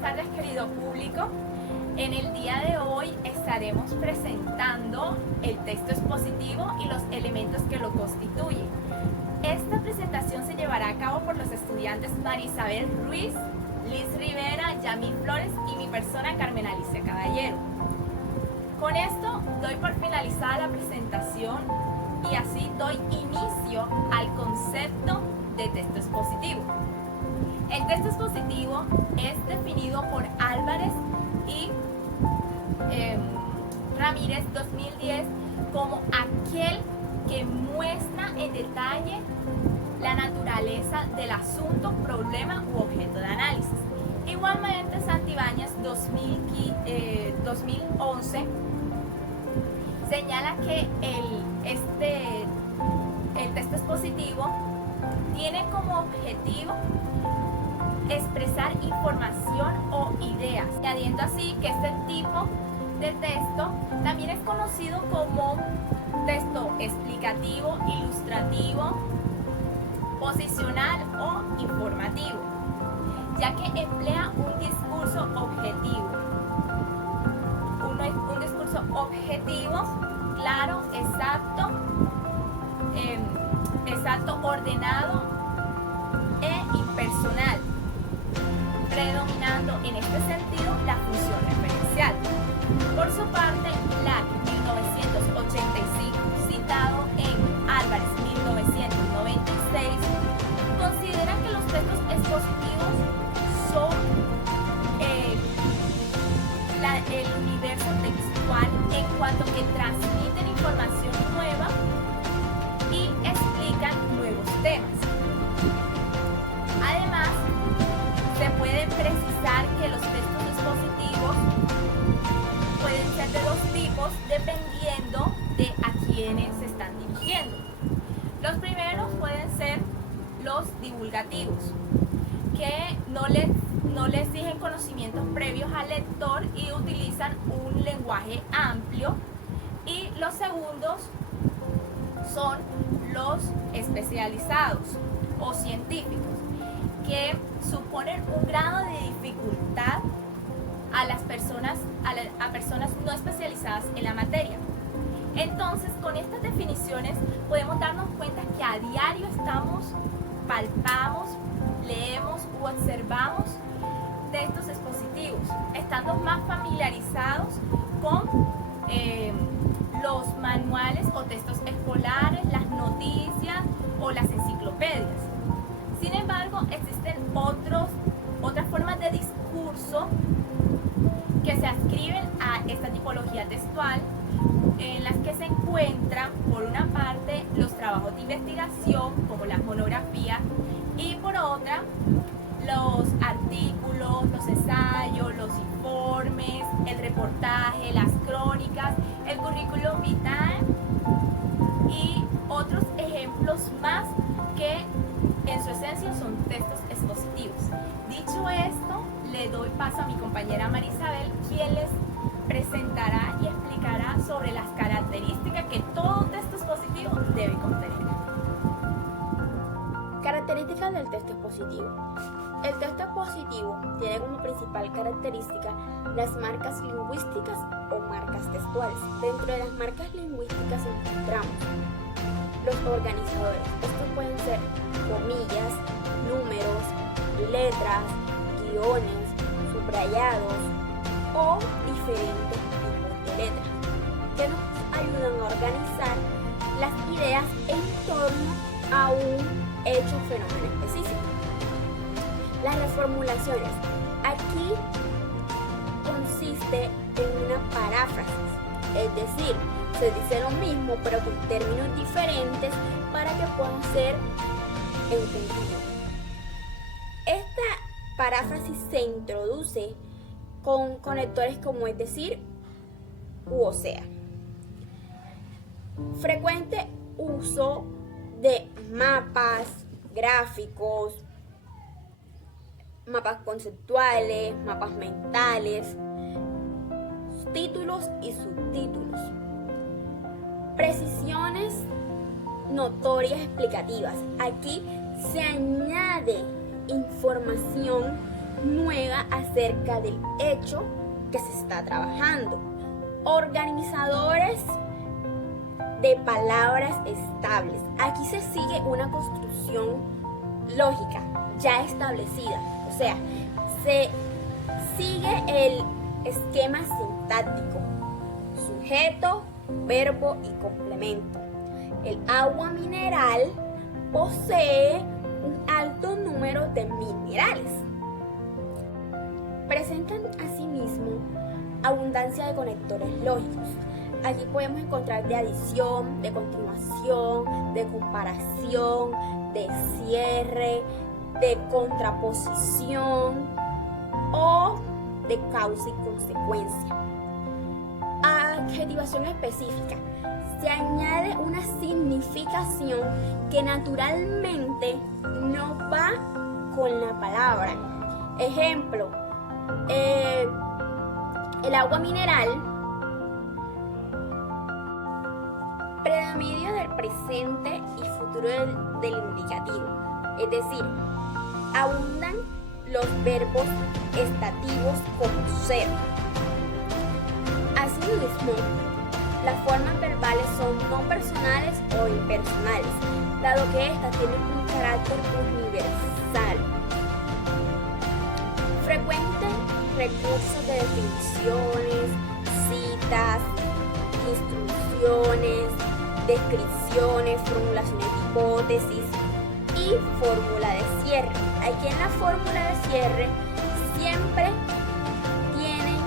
tardes, querido público. En el día de hoy estaremos presentando el texto expositivo y los elementos que lo constituyen. Esta presentación se llevará a cabo por los estudiantes Marisabel Ruiz, Liz Rivera, Yamil Flores y mi persona Carmen Alicia Caballero. Con esto doy por finalizada la presentación y así doy inicio al concepto de texto expositivo. El texto expositivo es definido por Álvarez y Ramírez 2010 como aquel que muestra en detalle la naturaleza del asunto, problema u objeto de análisis. Igualmente, Santibáñez 2011 señala que el texto expositivo tiene como objetivo expresar información o ideas, añadiendo así que este tipo de texto también es conocido como texto explicativo, ilustrativo, posicional o informativo, ya que emplea un discurso objetivo. Un discurso objetivo, claro, exacto, ordenado e impersonal, predominando en este sentido la función referencial. Por su parte, Lack 1985, citado en Álvarez 1996, considera que los textos expositivos son el universo textual en cuanto que transmiten información nueva y explican nuevos temas. Además, se puede precisar que los textos expositivos pueden ser de dos tipos dependiendo de a quienes se están dirigiendo. Los primeros pueden ser los divulgativos, que no les exigen conocimientos previos al lector y utilizan un lenguaje amplio. Y los segundos son los especializados o científicos, que suponen un grado de dificultad a personas no especializadas en la materia. Entonces, con estas definiciones podemos darnos cuenta que a diario palpamos, leemos u observamos textos expositivos, estando más familiarizados con los manuales o textos escolares, las noticias o las enciclopedias. Sin embargo, existen otras formas de discurso que se adscriben a esta tipología textual, en las que se encuentran, por una parte, los trabajos de investigación, como las monografías, y por otra, los artículos, los ensayos, los informes, el reportaje, las crónicas, el currículum vitae y otros ejemplos más que en su esencia son textos expositivos. Dicho esto, le doy paso a mi compañera Marisabel, quien les presentará y explicará sobre las características que todo texto expositivo debe contener. Características del texto expositivo. El texto expositivo tiene como principal característica las marcas lingüísticas o marcas textuales. Dentro de las marcas lingüísticas encontramos los organizadores. Estos pueden ser comillas, números, letras, guiones, subrayados o diferentes tipos de letras que nos ayudan a organizar las ideas en torno a un hecho o fenómeno específico. Las reformulaciones. Aquí consiste en una paráfrasis, es decir, se dice lo mismo pero con términos diferentes para que puedan ser entendidos. Esta paráfrasis se introduce con conectores como es decir u o sea. Frecuente uso de mapas, gráficos, mapas conceptuales, mapas mentales, títulos y subtítulos. Precisiones notorias explicativas. Aquí se añade información nueva acerca del hecho que se está trabajando. Organizadores de palabras estables. Aquí se sigue una construcción lógica ya establecida, o sea, se sigue el esquema sintáctico: sujeto, verbo y complemento. El agua mineral posee un alto número de minerales. Presentan asimismo abundancia de conectores lógicos. Allí podemos encontrar de adición, de continuación, de comparación, de cierre, de contraposición o de causa y consecuencia. Adjetivación específica. Se añade una significación que naturalmente no va con la palabra. Ejemplo, el agua mineral, predominio del presente y futuro del indicativo, es decir, abundan los verbos estativos como ser. Asimismo, las formas verbales son no personales o impersonales, dado que éstas tienen un carácter universal. Frecuentes recursos de definiciones, citas, instrucciones, descripciones, formulaciones de hipótesis y fórmula de cierre. Aquí en la fórmula de cierre siempre tienen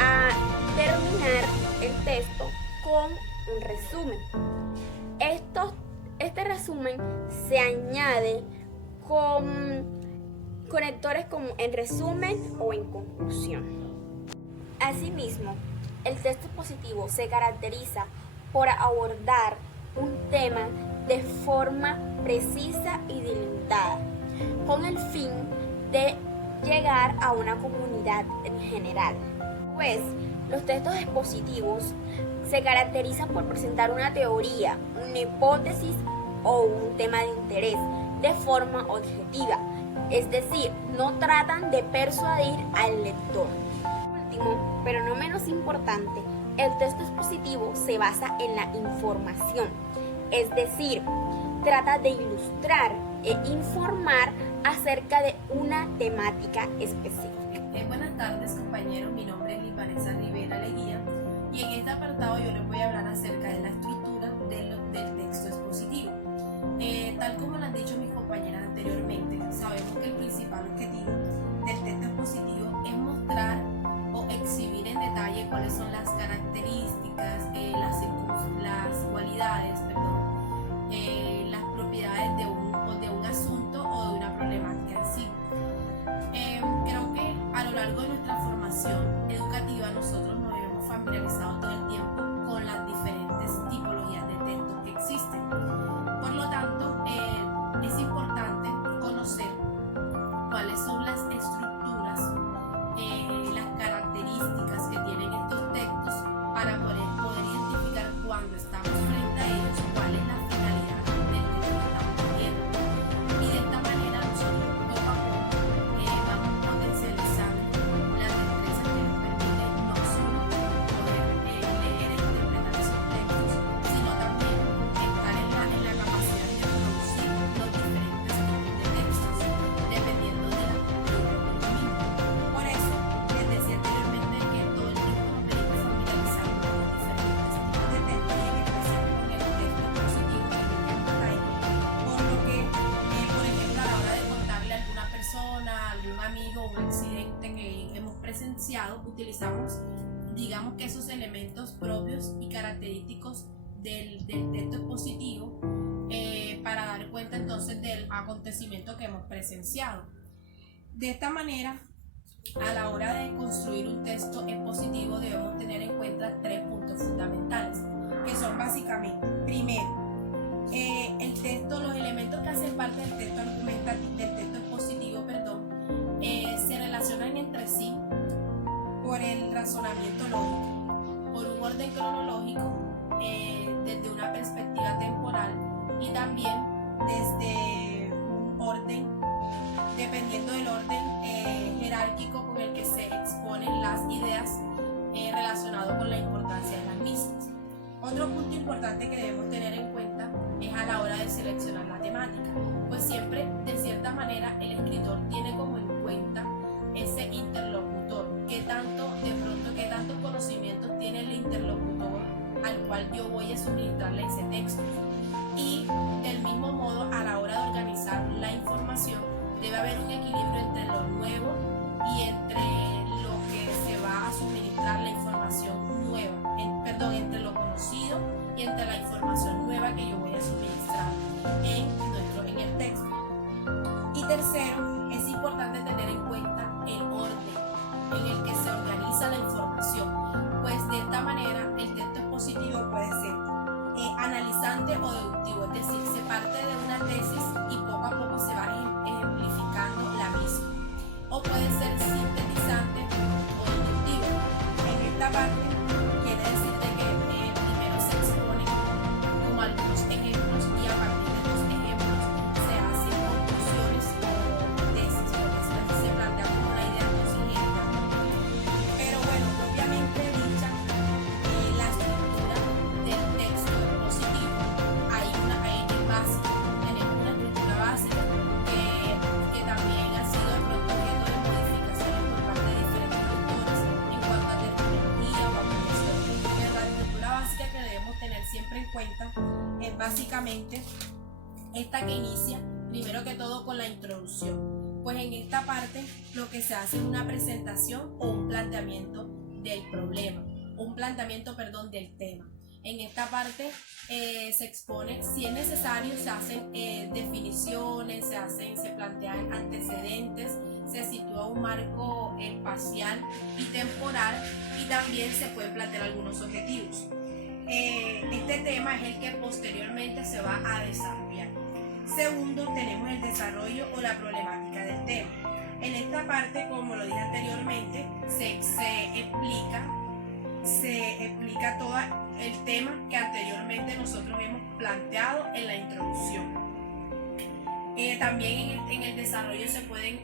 a terminar el texto con un resumen. Este resumen se añade con conectores como en resumen o en conclusión. Asimismo, el texto expositivo se caracteriza por abordar un tema de forma precisa y delimitada, con el fin de llegar a una comunidad en general. Pues, los textos expositivos se caracterizan por presentar una teoría, una hipótesis o un tema de interés de forma objetiva, es decir, no tratan de persuadir al lector. Último, pero no menos importante, el texto expositivo se basa en la información, es decir, trata de ilustrar e informar acerca de una temática específica. Buenas tardes, compañeros, mi nombre es Livanesa Rivera Leguía y en este apartado yo les voy a hablar acerca de la estructura del texto expositivo. Tal como lo han dicho mis compañeras anteriormente, sabemos que el principal objetivo del texto expositivo es mostrar o exhibir en detalle cuáles son las características, las cualidades, las propiedades de un asunto o de una problemática en sí. Creo que a lo largo de nuestra formación educativa nosotros nos hemos familiarizado todo el tiempo con las diferentes tipologías de textos que existen. Por lo tanto, es importante conocer cuáles son las estructuras, las características que tienen estos textos para poder identificar cuando estamos frente a ellos cuál es la finalidad del texto que estamos leyendo. Y de esta manera nosotros poco a poco vamos potencializando las destrezas que nos permiten no solo poder leer e interpretar esos textos, sino también estar en la capacidad de producir los diferentes tipos de textos, dependiendo de la cultura del mismo. Por eso, les decía anteriormente que todo el tiempo nos venimos familiarizando con los diferentes tipos de textos y en especial con el texto positivo que es el que está ahí. Por lo que, por ejemplo, a la hora de contarle a alguna persona, a algún amigo, un accidente que hemos presenciado, utilizamos, digamos que esos elementos propios y característicos del texto expositivo para dar cuenta entonces del acontecimiento que hemos presenciado. De esta manera, a la hora de construir un texto expositivo debemos tener en cuenta 3 puntos fundamentales, que son básicamente, primero, los elementos que hacen parte del texto argumentativo, del texto expositivo, se relacionan entre sí por el razonamiento lógico, por un orden cronológico, desde una perspectiva temporal y también desde un orden dependiendo del orden jerárquico con el que se exponen las ideas relacionado con la importancia de las mismas. Otro punto importante que debemos tener en cuenta es a la hora de seleccionar la temática, pues siempre de cierta manera el escritor tiene como en cuenta ese interlocutor, qué tantos conocimientos tiene el interlocutor al cual yo voy a suministrarle ese texto. Y del mismo modo, a la hora de organizar la información debe haber un equilibrio entre lo nuevo y entre lo que se va a suministrar la información nueva, entre lo conocido y entre la información nueva que yo voy a suministrar en el texto. Y tercero, es importante tener en cuenta el orden en el que se organiza la información, pues de esta manera el texto expositivo puede ser analizante o deductivo, es decir, se parte de una tesis y poco a poco se va ejemplificando la misma, o puede ser sintetizante o deductivo. En esta parte quiere decir de que primero se exponen como algunos ejemplos y a partir de estos ejemplos se hacen conclusiones o tesis, porque se plantea como una idea consiguiente. Pero bueno, propiamente dicha, la estructura del texto expositivo, es básica, tenemos una estructura básica que también ha sido de pronto objeto de modificaciones por parte de diferentes autores en cuanto a terminología o a contexto. Pero la estructura básica que debemos tener siempre en cuenta es básicamente esta que inicia primero que todo con la introducción, pues en esta parte lo que se hace es una presentación o un planteamiento del problema, del tema. En esta parte se expone, si es necesario, se hacen definiciones, se plantean antecedentes, se sitúa un marco espacial y temporal y también se pueden plantear algunos objetivos. Este tema es el que posteriormente se va a desarrollar. Segundo, tenemos el desarrollo o la problemática del tema. En esta parte, como lo dije anteriormente, se explica todo el tema que anteriormente nosotros hemos planteado en la introducción. También en el desarrollo se pueden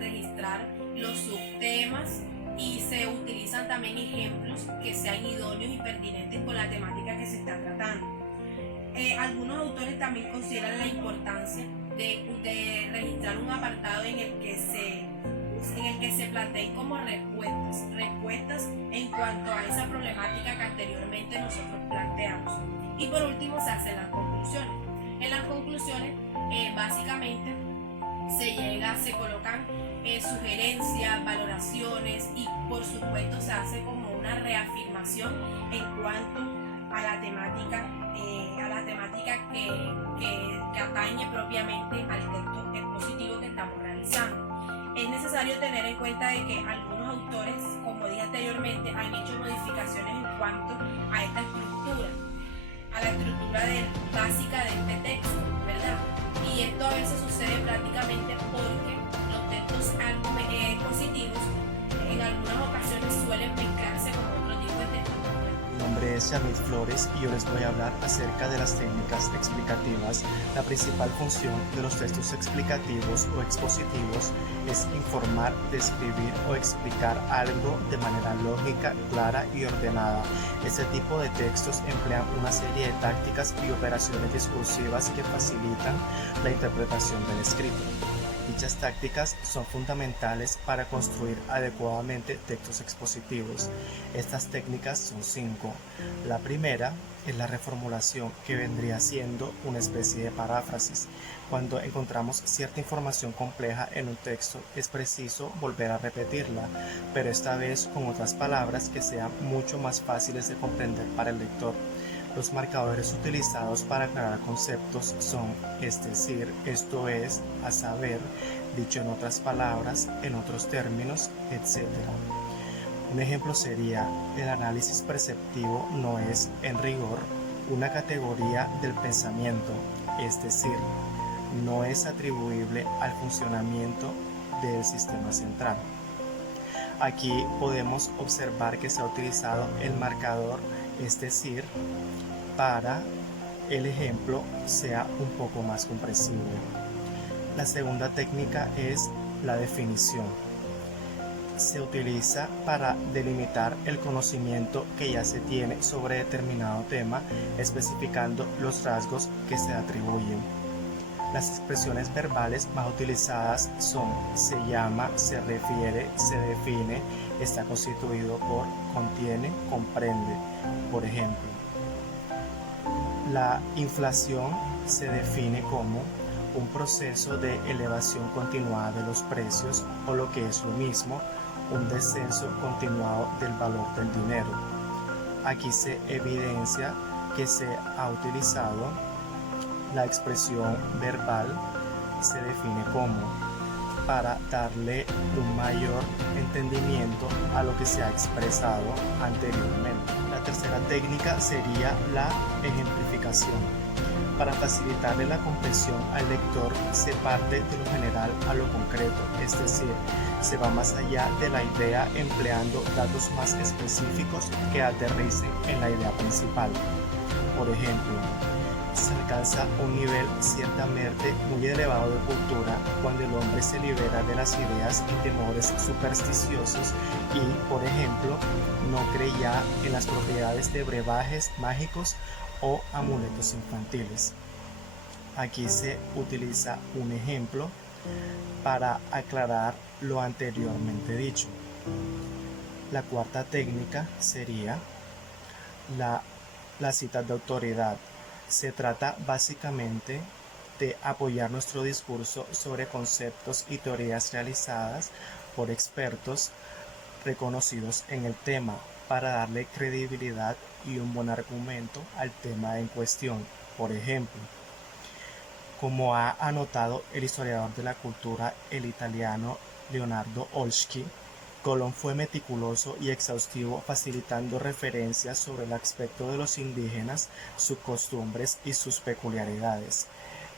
registrar los subtemas y se utilizan también ejemplos que sean idóneos y pertinentes con la temática que se está tratando. Algunos autores también consideran la importancia de registrar un apartado en el que se planteen como respuestas en cuanto a esa problemática que anteriormente nosotros planteamos. Y por último se hacen las conclusiones. En las conclusiones básicamente se colocan sugerencias, valoraciones y por supuesto se hace como una reafirmación en cuanto a la temática que atañe propiamente al texto expositivo que estamos realizando. Es necesario tener en cuenta de que algunos autores, como dije anteriormente, han hecho modificaciones en cuanto a esta estructura, a la estructura básica de este texto, ¿verdad? Y esto a veces sucede prácticamente porque los textos expositivos en algunas ocasiones suelen mezclarse con otro tipo de textos. Mi nombre es Yamil Flores y yo les voy a hablar acerca de las técnicas explicativas. La principal función de los textos explicativos o expositivos es informar, describir o explicar algo de manera lógica, clara y ordenada. Este tipo de textos emplean una serie de tácticas y operaciones discursivas que facilitan la interpretación del escrito. Dichas tácticas son fundamentales para construir adecuadamente textos expositivos. Estas técnicas son 5. La primera es la reformulación, que vendría siendo una especie de paráfrasis. Cuando encontramos cierta información compleja en un texto, es preciso volver a repetirla, pero esta vez con otras palabras que sean mucho más fáciles de comprender para el lector. Los marcadores utilizados para aclarar conceptos son, es decir, esto es, a saber, dicho en otras palabras, en otros términos, etc. Un ejemplo sería, el análisis perceptivo no es, en rigor, una categoría del pensamiento, es decir, no es atribuible al funcionamiento del sistema central. Aquí podemos observar que se ha utilizado el marcador, es decir, para el ejemplo sea un poco más comprensible. La segunda técnica es la definición. Se utiliza para delimitar el conocimiento que ya se tiene sobre determinado tema, especificando los rasgos que se atribuyen. Las expresiones verbales más utilizadas son se llama, se refiere, se define, está constituido por, contiene, comprende. Por ejemplo, la inflación se define como un proceso de elevación continuada de los precios, o lo que es lo mismo, un descenso continuado del valor del dinero. Aquí se evidencia que se ha utilizado la expresión verbal, se define como para darle un mayor entendimiento a lo que se ha expresado anteriormente. La tercera técnica sería la ejemplificación. Para facilitarle la comprensión al lector, se parte de lo general a lo concreto, es decir, se va más allá de la idea empleando datos más específicos que aterricen en la idea principal. Por ejemplo, se alcanza un nivel ciertamente muy elevado de cultura cuando el hombre se libera de las ideas y temores supersticiosos y, por ejemplo, no cree ya en las propiedades de brebajes mágicos o amuletos infantiles. Aquí se utiliza un ejemplo para aclarar lo anteriormente dicho. La cuarta técnica sería la cita de autoridad. Se trata básicamente de apoyar nuestro discurso sobre conceptos y teorías realizadas por expertos reconocidos en el tema para darle credibilidad y un buen argumento al tema en cuestión. Por ejemplo, como ha anotado el historiador de la cultura, el italiano Leonardo Olschi, Colón fue meticuloso y exhaustivo facilitando referencias sobre el aspecto de los indígenas, sus costumbres y sus peculiaridades,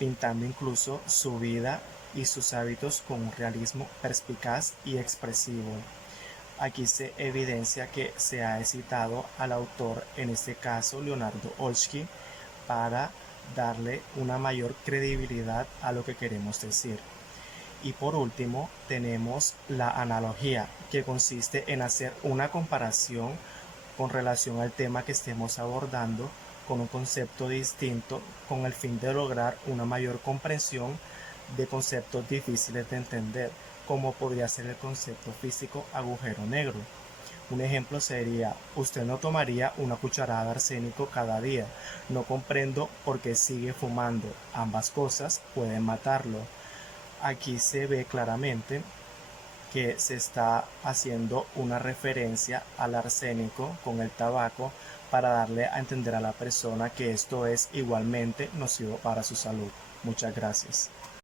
pintando incluso su vida y sus hábitos con un realismo perspicaz y expresivo. Aquí se evidencia que se ha citado al autor, en este caso Leonardo Olschi, para darle una mayor credibilidad a lo que queremos decir. Y por último tenemos la analogía, que consiste en hacer una comparación con relación al tema que estemos abordando con un concepto distinto con el fin de lograr una mayor comprensión de conceptos difíciles de entender, como podría ser el concepto físico agujero negro. Un ejemplo sería, usted no tomaría una cucharada de arsénico cada día. No comprendo por qué sigue fumando. Ambas cosas pueden matarlo. Aquí se ve claramente que se está haciendo una referencia al arsénico con el tabaco para darle a entender a la persona que esto es igualmente nocivo para su salud. Muchas gracias.